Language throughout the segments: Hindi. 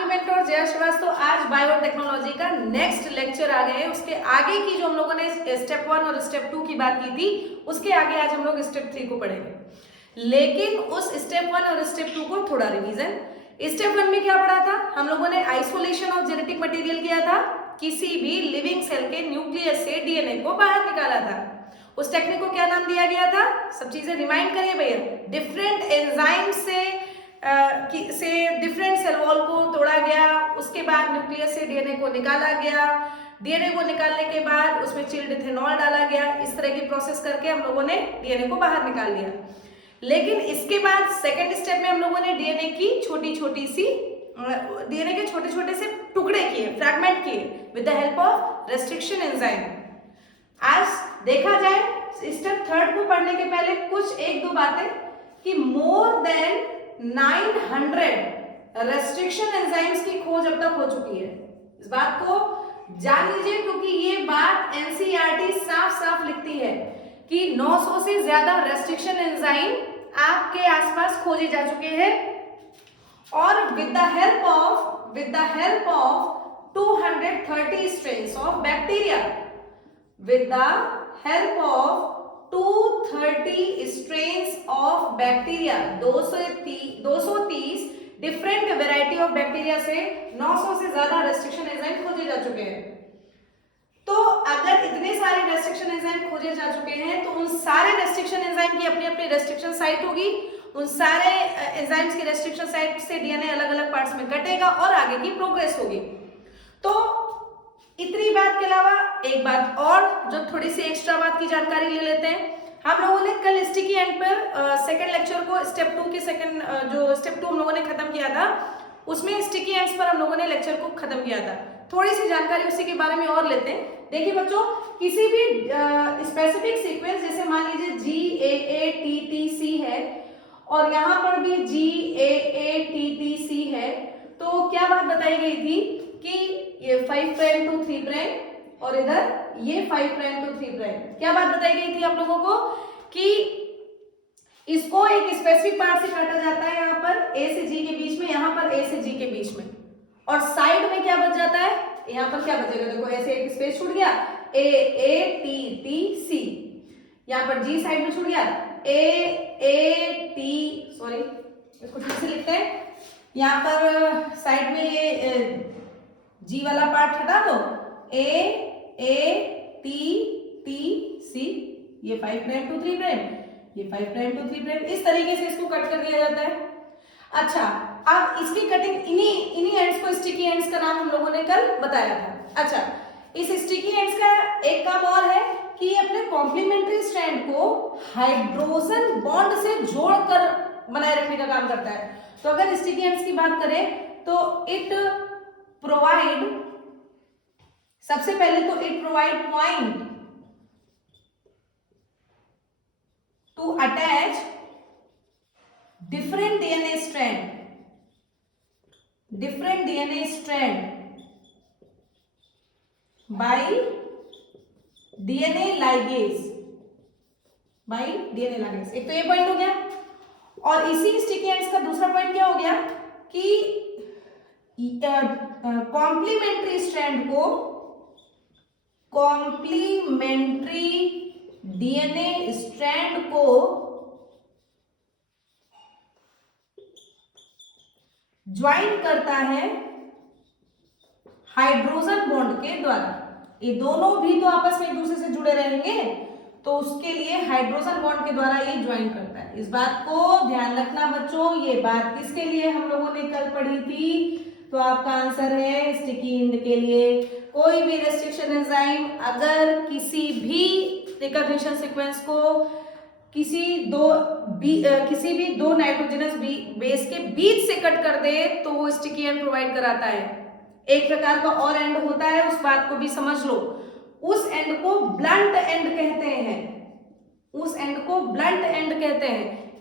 आपके मेंटर जया श्रीवास्तव आज बायोटेक्नोलॉजी का नेक्स्ट लेक्चर आ गए हैं। उसके आगे की जो हम लोगों ने स्टेप 1 और स्टेप 2 की बात की थी, उसके आगे आज हम लोग स्टेप 3 को पढ़ेंगे। लेकिन उस स्टेप 1 और स्टेप 2 को थोड़ा रिवीजन। स्टेप 1 में क्या पढ़ा था? हम लोगों ने आइसोलेशन ऑफ जेनेटिक मटेरियल किया था, किसी भी लिविंग सेल के न्यूक्लियस से डीएनए को बाहर निकाला था। उस टेक्निक को क्या नाम दिया गया था? सब चीजें रिमाइंड करिए भैया। डिफरेंट एंजाइम से डिफरेंट सेल वॉल को तोड़ा गया, उसके बाद न्यूक्लियस से डीएनए को निकाला गया, डीएनए को निकालने के बाद उसमें चिल्ड इथेनॉल डाला गया। इस तरह की प्रोसेस करके हम लोगों ने डीएनए को बाहर निकाल लिया। लेकिन इसके बाद सेकेंड स्टेप में हम लोगों ने डीएनए के छोटे छोटे से टुकड़े किए, फ्रैगमेंट किए with the help of restriction enzyme. आज देखा जाए स्टेप थर्ड को पढ़ने के पहले कुछ एक दो बातें कि मोर देन 900 रेस्ट्रिक्शन एंजाइम्स की खोज अब तक हो चुकी है। इस बात को जान लीजिए, क्योंकि ये बात एनसीईआरटी साफ साफ लिखती है कि 900 से ज्यादा रेस्ट्रिक्शन एंजाइम आपके आसपास खोजे जा चुके हैं और with the help of 230 strains of bacteria, with the help of 230 strains of bacteria, 230 different variety of bacteria से 900 से ज्यादा रेस्ट्रिक्शन एंजाइम खोजे जा चुके हैं। तो अगर इतने सारे रेस्ट्रिक्शन एंजाइम खोजे जा चुके हैं तो उन सारे रेस्ट्रिक्शन एंजाइम की अपनी अपनी रेस्ट्रिक्शन साइट होगी। उन सारे एंजाइम्स की रेस्ट्रिक्शन साइट से डीएनए अलग अलग पार्ट्स में कटेगा और आगे की प्रोग्रेस होगी। तो इतनी बात के अलावा एक बात और जो थोड़ी सी एक्स्ट्रा बात की जानकारी ले लेते हैं। हम लोगों ने कल स्टिकी एंड पर सेकंड लेक्चर को स्टेप 2 के जो स्टेप 2 हम लोगों ने खत्म किया था, उसमें स्टिकी एंड्स पर हम लोगों ने लेक्चर को खत्म किया था। थोड़ी सी जानकारी उसी के बारे में और लेते हैं। देखिए बच्चों, किसी भी स्पेसिफिक सीक्वेंस, जैसे मान लीजिए GAATTC है और यहाँ पर भी GAATTC है, तो क्या बात बताई गई थी कि ये 5 प्राइम टू 3 प्राइम और इधर ये 5 प्राइम टू 3 प्राइम। क्या बात बताई गई थी आप लोगों को कि इसको एक स्पेसिफिक पार्ट से काटा जाता है, यहाँ पर A से G के बीच में, यहाँ पर A से G के बीच में, और साइड में क्या बच जाता है? यहाँ पर क्या बचेगा? देखो ऐसे एक स्पेस छूट गया, AATTC, यहाँ पर G साइड में छूट गया, सॉरी इसको ठीक से लिखते हैं, यहाँ पर साइड में ये G वाला पार्ट हटा दो, AATTC, ये 5 प्राइम टू 3 प्राइम, ये 5 प्राइम टू 3 प्राइम, इस तरीके से इसको कट कर दिया जाता है। अच्छा, अब इसकी कटिंग इन्हीं एंड्स को स्टिकी एंड्स का नाम हम लोगों ने कल बताया था। अच्छा, इस स्टिकी एंड्स का एक काम और है कि ये अपने कॉम्प्लीमेंट्री स्ट्रैंड को हाइड्रोजन बॉन्ड से जोड़कर बनाए रखने का काम करता है। तो अगर स्टिकी एंड्स की बात करें तो इट प्रोवाइड, सबसे पहले तो it provide point two attach different DNA strand by DNA ligase, एक तो ये पॉइंट हो गया। और इसी स्टिकी एंड्स का दूसरा पॉइंट क्या हो गया कि कॉम्प्लीमेंट्री डीएनए स्ट्रैंड को ज्वाइन करता है हाइड्रोजन बॉन्ड के द्वारा। ये दोनों भी तो आपस में एक दूसरे से जुड़े रहेंगे, तो उसके लिए हाइड्रोजन बॉन्ड के द्वारा ये ज्वाइन करता है। इस बात को ध्यान रखना बच्चों। ये बात किसके लिए हम लोगों ने कल पढ़ी थी? तो आपका आंसर है स्टिकी एंड के लिए। कोई भी रेस्ट्रिक्शन एंजाइम अगर किसी भी रिकॉग्निशन सीक्वेंस को किसी भी दो नाइट्रोजनस बेस के बीच से कट कर दे तो वो स्टिकी एंड प्रोवाइड कराता है। एक प्रकार का और एंड होता है, उस बात को भी समझ लो। उस एंड को ब्लंट एंड कहते हैं।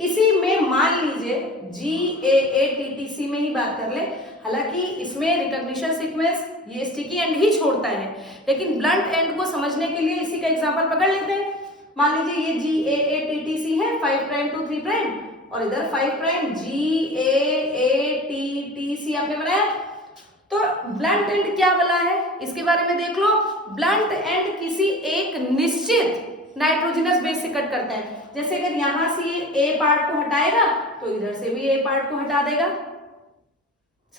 इसी में मान लीजिए GAATTC में ही बात कर ले, हालांकि इसमें रिकॉग्निशन सीक्वेंस ये स्टिकी एंड ही छोड़ता है, लेकिन ब्लंट एंड को समझने के लिए इसी का एग्जांपल पकड़ लेते हैं। मान लीजिए ये GAATTC है 5 प्राइम टू 3 प्राइम और इधर 5 प्राइम GAATTC आपने बनाया। ब्लंट एंड क्या बोला है इसके बारे में देख लो। ब्लंट एंड किसी एक निश्चित नाइट्रोजनस बेस से कट करता है। जैसे अगर यहां से ये ए पार्ट को हटाएगा तो इधर से भी ए पार्ट को हटा देगा।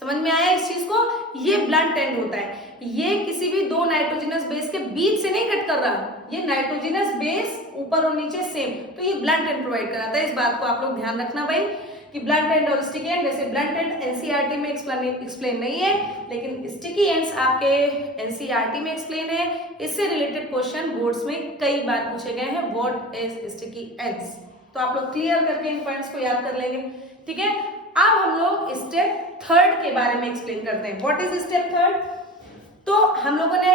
समझ में आया इस चीज को? ये ब्लंट एंड होता है। ये किसी भी दो नाइट्रोजनस बेस के बीच से नहीं कट कर रहा, ये नाइट्रोजनस बेस ऊपर और नीचे सेम, तो ये ब्लंट एंड प्रोवाइड कराता है। इस बात को आप लोग ध्यान रखना भाई कि ब्लंट एंड और स्टिकी एंड, वैसे ब्लंट एंड एनसीईआरटी में एक्सप्लेन नहीं है, लेकिन स्टिकी एंड्स आपके एनसीईआरटी में एक्सप्लेन है। इससे रिलेटेड क्वेश्चन बोर्ड्स में कई बार पूछे गए हैं, व्हाट इज स्टिकी एंड्स। तो आप लोग क्लियर करके इन पॉइंट्स को याद कर लेंगे, ठीक है। अब हम लोग स्टेप थर्ड के बारे में एक्सप्लेन करते हैं। What is step third? तो हम लोगों ने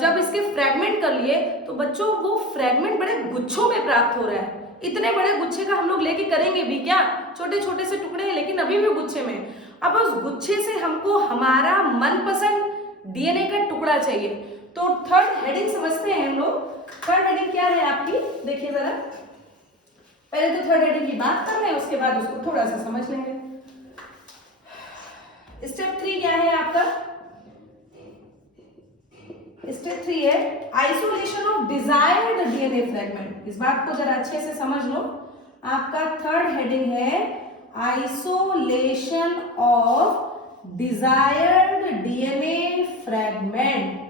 जब इसके फ्रेगमेंट कर लिए तो बच्चों वो फ्रेगमेंट बड़े गुच्छों में प्राप्त हो रहा है। इतने बड़े गुच्छे का हम लोग लेके करेंगे भी क्या? छोटे छोटे से टुकड़े हैं लेकिन अभी भी गुच्छे में। अब उस गुच्छे से हमको हमारा मनपसंद डीएनए का टुकड़ा चाहिए। तो थर्ड हेडिंग समझते हैं हम लोग। थर्ड हेडिंग क्या है आपकी, देखिए जरा। पहले तो थर्ड हेडिंग की बात कर रहे हैं, उसके बाद उसको थोड़ा सा समझ लेंगे। स्टेप 3 क्या है आपका? स्टेप 3 है isolation of desired DNA fragment. इस बात को जरा अच्छे से समझ लो। आपका थर्ड हेडिंग है isolation of desired DNA fragment.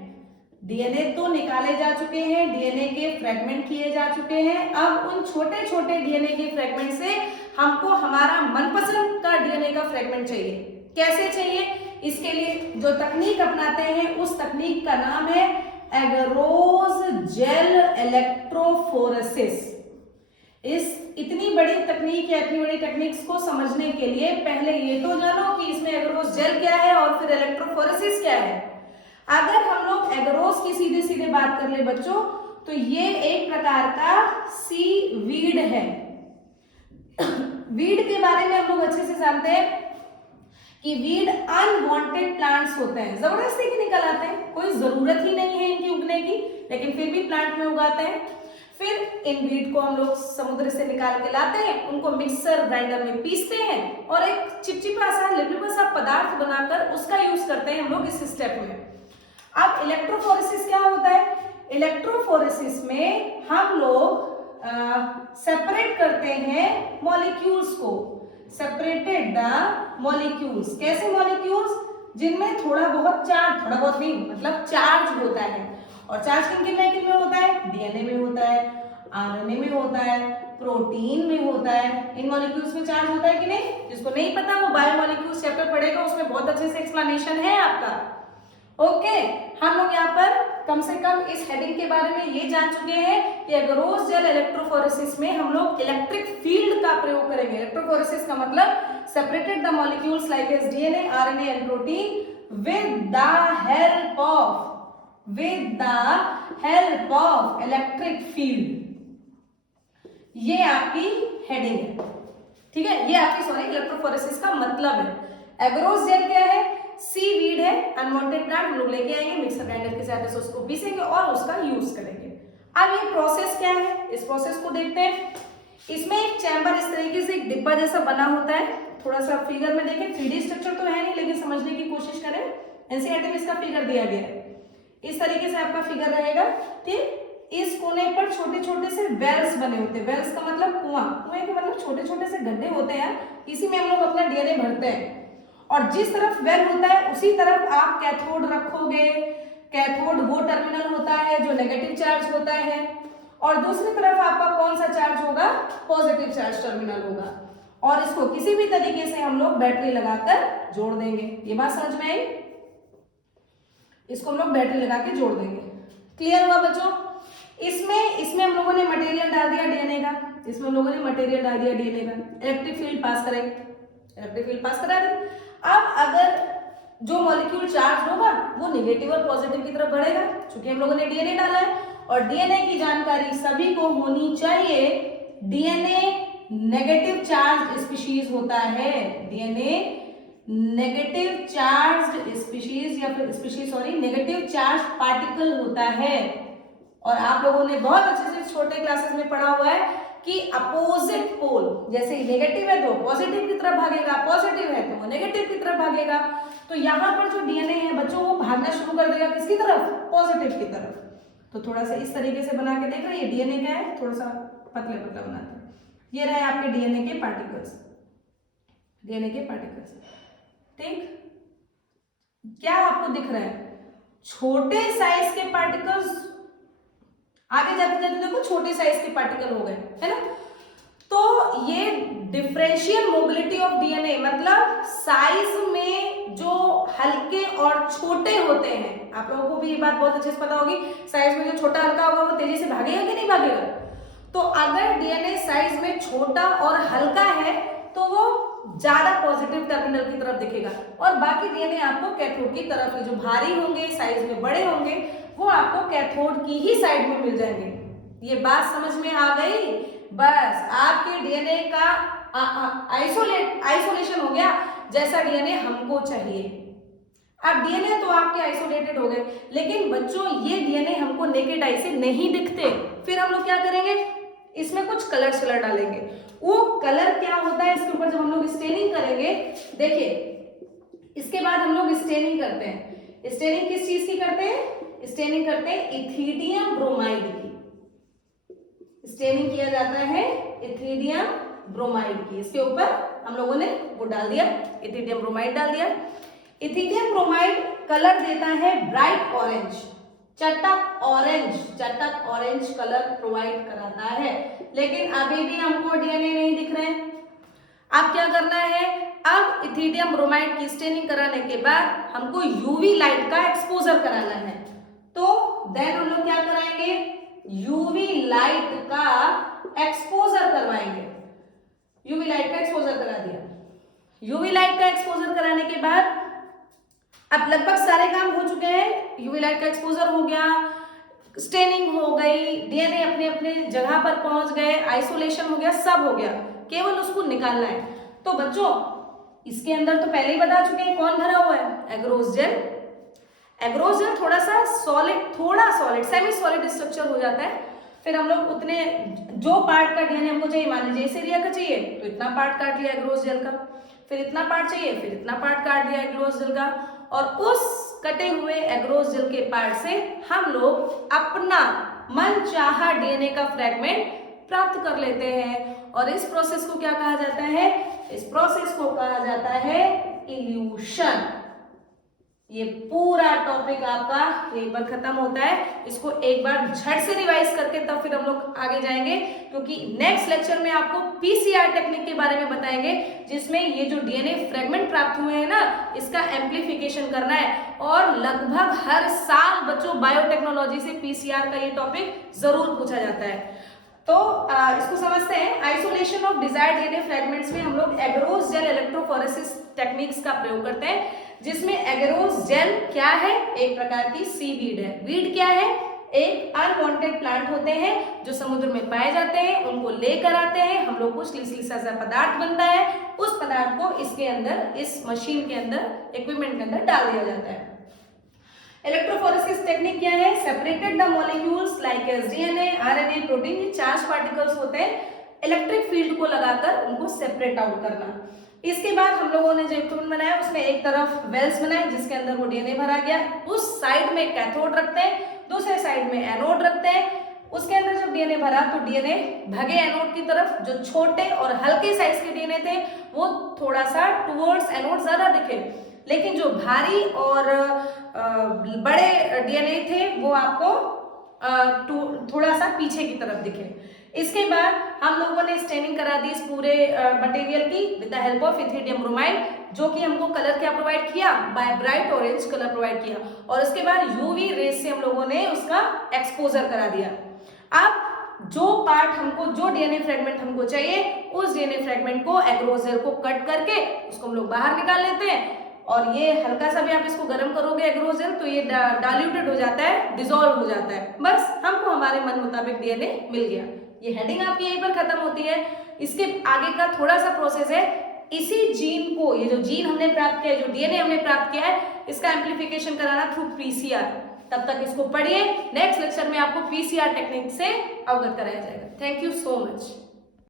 DNA तो निकाले जा चुके हैं, डीएनए के फ्रेगमेंट किए जा चुके हैं। अब उन छोटे छोटे डीएनए के फ्रेगमेंट से हमको हमारा मनपसंद का डीएनए का फ्रेगमेंट चाहिए। कैसे चाहिए? इसके लिए जो तकनीक अपनाते हैं उस तकनीक का नाम है एगरोस जेल इलेक्ट्रोफोरेसिस। इस इतनी बड़ी तकनीक या इतनी बड़ी टेक्निक्स को समझने के लिए पहले ये तो जानो कि इसमें एगरोस जेल क्या है और फिर इलेक्ट्रोफोरेसिस क्या है। अगर हम लोग एगरोस की सीधे सीधे बात कर ले बच्चों, तो ये एक प्रकार का सी वीड है। वीड के बारे में हम लोग अच्छे से जानते हैं कि वीड अनवांटेड प्लांट्स होते हैं, जबरदस्ती के निकल आते हैं, कोई जरूरत ही नहीं है इनकी उगने की, लेकिन फिर भी प्लांट में उगाते हैं। फिर इन वीड को हम लोग समुद्र से निकाल के लाते हैं, उनको मिक्सर ग्राइंडर में पीसते हैं और एक चिपचिपा सा लिपलिपा सा पदार्थ बनाकर उसका यूज करते हैं हम लोग इस स्टेप में। अब इलेक्ट्रोफोरेसिस क्या होता है? इलेक्ट्रोफोरेसिस में हम लोग सेपरेट करते हैं मॉलिक्यूल्स को। Separated the molecules. कैसे मॉलिक्यूल्स? जिनमें थोड़ा बहुत चार्ज, थोड़ा बहुत नहीं मतलब चार्ज होता है। और चार्ज किन किन में होता है? डीएनए में होता है, आरएनए में होता है, प्रोटीन में होता है। इन मॉलिक्यूल्स में चार्ज होता है कि नहीं? जिसको नहीं पता वो बायोमॉलिक्यूल्स चैप्टर पढ़ेगा, उसमें बहुत अच्छे से एक्सप्लेनेशन है आपका। ओके, हम लोग यहाँ पर कम से कम इस हेडिंग के बारे में ये जान चुके हैं कि एगरोस जेल इलेक्ट्रोफोरेसिस में हम लोग इलेक्ट्रिक फील्ड का प्रयोग करेंगे। इलेक्ट्रोफोरेसिस का मतलब separated the molecules like as DNA, RNA and protein with the help of electric field. ये आपकी हेडिंग है, ठीक है। ये आपकी इलेक्ट्रोफोरेसिस का मतलब है। एगरोस जेल क्या है? सी वीड है, अनवांटेड प्लांट हम लोग लेके आएंगे, मिक्सर ग्राइंडर के साथ उसको पीसेंगे और उसका यूज करेंगे। अब ये प्रोसेस क्या है, इस प्रोसेस को देखते हैं। इसमें एक चैम्बर इस तरीके से एक डिब्बा जैसा बना होता है। थोड़ा सा फिगर में देखें, 3D स्ट्रक्चर तो है नहीं लेकिन समझने की कोशिश करें। एनसीईआरटी में इसका फिगर दिया गया है, इस तरीके से आपका फिगर रहेगा, ठीक। इस कोने पर छोटे छोटे से वेल्स बने होते हैं। वेल्स का मतलब कुआं, कुएं के मतलब छोटे छोटे से गड्ढे होते हैं, इसी में हम लोग अपना डीएनए भरते हैं। और जिस तरफ वेल होता है उसी तरफ आप कैथोड रखोगे। कैथोड वो टर्मिनल होता है जो नेगेटिव चार्ज होता है, और दूसरी तरफ आपका कौन सा चार्ज होगा? पॉजिटिव चार्ज टर्मिनल होगा। और इसको किसी भी तरीके से हम लोग बैटरी लगाकर जोड़ देंगे। ये बात समझ में आई? इसको हम लोग बैटरी लगा के जोड़ देंगे। क्लियर हुआ बच्चों? इसमें हम लोगों ने मटेरियल डाल दिया डीएनए का, इसमें हम लोगों ने मटेरियल डाल दिया डीएनए का। इलेक्ट्रिक फील्ड पास करेंगे, इलेक्ट्रिक फील्ड पास करा दें। अब अगर जो मॉलिक्यूल चार्ज होगा वो नेगेटिव और पॉजिटिव की तरफ बढ़ेगा, क्योंकि हम लोगों ने डीएनए डाला है। और डीएनए की जानकारी सभी को होनी चाहिए। डीएनए नेगेटिव चार्ज स्पीशीज होता है। डीएनए नेगेटिव चार्ज स्पीशीज या फिर नेगेटिव चार्ज पार्टिकल होता है। और आप लोगों ने बहुत अच्छे से छोटे क्लासेस में पढ़ा हुआ है कि अपोजिट पोल, जैसे नेगेटिव है तो पॉजिटिव की तरफ भागेगा, पॉजिटिव है तो वो नेगेटिव की तरफ भागेगा। तो यहाँ पर जो डीएनए है बच्चों वो भागना शुरू कर देगा किसकी तरफ, पॉजिटिव की तरफ। तो थोड़ा सा इस तरीके से बना के देख रहे हैं, ये डीएनए क्या है, थोड़ा सा पतले पतला बनाते हैं। ये रहे आपके डीएनए के पार्टिकल्स, डीएनए के पार्टिकल्स। ठीक, क्या आपको दिख रहा है, छोटे साइज के पार्टिकल्स, आगे जाते जाते देखो छोटे साइज के पार्टिकल हो गए, है ना। तो ये डिफरेंशियल मोबिलिटी ऑफ डीएनए मतलब साइज में जो हल्के और छोटे होते हैं, आप लोगों को भी ये बात बहुत अच्छे से पता होगी, साइज में जो छोटा हल्का होगा वो तेजी से भागेगा कि नहीं भागेगा। तो अगर डीएनए साइज में छोटा और हल्का है तो वो ज्यादा पॉजिटिव टर्मिनल की तरफ दिखेगा, और बाकी डीएनए आपको कैथोड की तरफ, जो भारी होंगे साइज में बड़े होंगे वो आपको कैथोड की ही साइड में मिल जाएंगे। ये बात समझ में आ गई। बस आपके डीएनए का आइसोलेशन हो गया जैसा डीएनए हमको चाहिए। अब डीएनए तो आपके आइसोलेटेड हो गए, लेकिन बच्चों ये डीएनए हमको नेकेड आई से नहीं दिखते। फिर हम लोग क्या करेंगे, इसमें कुछ कलर डालेंगे। वो कलर क्या होता है, इसके ऊपर जब हम लोग स्टेनिंग करेंगे, देखिए इसके बाद हम लोग स्टेनिंग करते हैं। स्टेनिंग किस चीज की करते हैं, स्टेनिंग करते हैं इथिडियम ब्रोमाइड की, स्टेनिंग किया जाता है इथिडियम ब्रोमाइड की। इसके ऊपर हम लोगों ने वो डाल दिया, इथिडियम ब्रोमाइड डाल दिया। इथिडियम ब्रोमाइड कलर देता है ब्राइट ऑरेंज, चटक ऑरेंज कलर प्रोवाइड कराता है। लेकिन अभी भी हमको डीएनए नहीं दिख रहे हैं। अब क्या करना है, अब इथिडियम ब्रोमाइड की स्टेनिंग कराने के बाद हमको यूवी लाइट का एक्सपोजर कराना है। तो देन हम लोग क्या कराएंगे, यूवी लाइट का एक्सपोजर करवाएंगे। यूवी लाइट का एक्सपोजर करा दिया। यूवी लाइट का एक्सपोजर कराने के बाद अब लगभग सारे काम हो चुके हैं। यूवी लाइट का एक्सपोजर हो गया, स्टेनिंग हो गई, डीएनए अपने अपने जगह पर पहुंच गए, आइसोलेशन हो गया, सब हो गया, केवल उसको निकालना है। तो बच्चों इसके अंदर तो पहले ही बता चुके हैं कौन भरा हुआ है, एग्रोस जेल। एग्रोस जेल थोड़ा सॉलिड सेमी सॉलिड स्ट्रक्चर हो जाता है। फिर हम लोग उतने जो पार्ट का डीएनए हमको चाहिए, मान लीजिए इस एरिया का चाहिए तो इतना पार्ट काट लिया एग्रोस जेल का, फिर इतना पार्ट चाहिए फिर इतना पार्ट काट दिया एग्रोस जेल का, और उस कटे हुए एग्रोस जेल के पार्ट से हम लोग अपना मनचाहा डीएनए का फ्रैगमेंट प्राप्त कर लेते हैं। और इस प्रोसेस को क्या कहा जाता है, इस प्रोसेस को कहा जाता है इल्यूशन। ये पूरा टॉपिक आपका यहीं पर खत्म होता है। इसको एक बार झट से रिवाइज करके तब फिर हम लोग आगे जाएंगे, क्योंकि नेक्स्ट लेक्चर में आपको पीसीआर टेक्निक के बारे में बताएंगे, जिसमें ये जो डीएनए फ्रेगमेंट प्राप्त हुए हैं ना, इसका एम्प्लीफिकेशन करना है। और लगभग हर साल बच्चों बायोटेक्नोलॉजी से पीसीआर का ये टॉपिक जरूर पूछा जाता है। तो इसको समझते हैं। Isolation of desired DNA fragments में हम लोग एग्रोस जेल इलेक्ट्रोफोरेसिस टेक्निक्स का प्रयोग करते हैं, जिसमें एग्रोस जेल क्या है, एक प्रकार की सी वीड है। वीड क्या है, एक अनवांटेड प्लांट होते हैं जो समुद्र में पाए जाते हैं, उनको लेकर आते हैं हम लोग, कुछ लिसा सा पदार्थ बनता है, उस पदार्थ को इसके अंदर, इस मशीन के अंदर, इक्विपमेंट के अंदर डाल दिया जाता है। इलेक्ट्रोफोरेसिस टेक्निक क्या है, separated the molecules like as DNA, RNA, protein, ये चार्ज पार्टिकल्स होते हैं, इलेक्ट्रिक फील्ड को लगाकर उनको सेपरेट आउट करना। इसके बाद हम लोगों ने जो इक्विपमेंट बनाया उसमें एक तरफ वेल्स बनाए जिसके अंदर वो डीएनए भरा गया, उस साइड में कैथोड रखते हैं, दूसरे साइड में एनोड रखते हैं। उसके अंदर जब डीएनए भरा तो डीएनए भगे एनोड की तरफ, जो छोटे और हल्के साइज के डीएनए थे वो थोड़ा सा टुवर्ड्स एनोड ज्यादा दिखे, लेकिन जो भारी और बड़े डीएनए थे वो आपको थोड़ा सा पीछे की तरफ दिखे। इसके बाद हम लोगों ने स्टेनिंग करा दी इस पूरे मटेरियल की with the help of ethidium bromide, जो कि हमको कलर क्या प्रोवाइड किया, by bright orange colour provide किया। और उसके बाद यूवी रेज से हम लोगों ने उसका एक्सपोजर करा दिया। अब जो पार्ट हमको, जो डीएनए फ्रेगमेंट हमको चाहिए, उस डीएनए फ्रेगमेंट को एग्रोस जेल को कट करके उसको हम लोग बाहर निकाल लेते हैं। और ये हल्का सा भी आप इसको गर्म करोगे एग्रोस जेल तो ये डाइल्यूटेड हो जाता है, डिसॉल्व हो जाता है, बस हमको हमारे मन मुताबिक डीएनए मिल गया। ये हेडिंग आपकी यहीं पर खत्म होती है। इसके आगे का थोड़ा सा प्रोसेस है, इसी जीन को, ये जो जीन हमने प्राप्त किया है, जो डीएनए हमने प्राप्त किया है, इसका एम्प्लीफिकेशन कराना थ्रू पीसीआर। तब तक इसको पढ़िए, नेक्स्ट लेक्चर में आपको पीसीआर टेक्निक से अवगत कराया जाएगा। Thank you so much.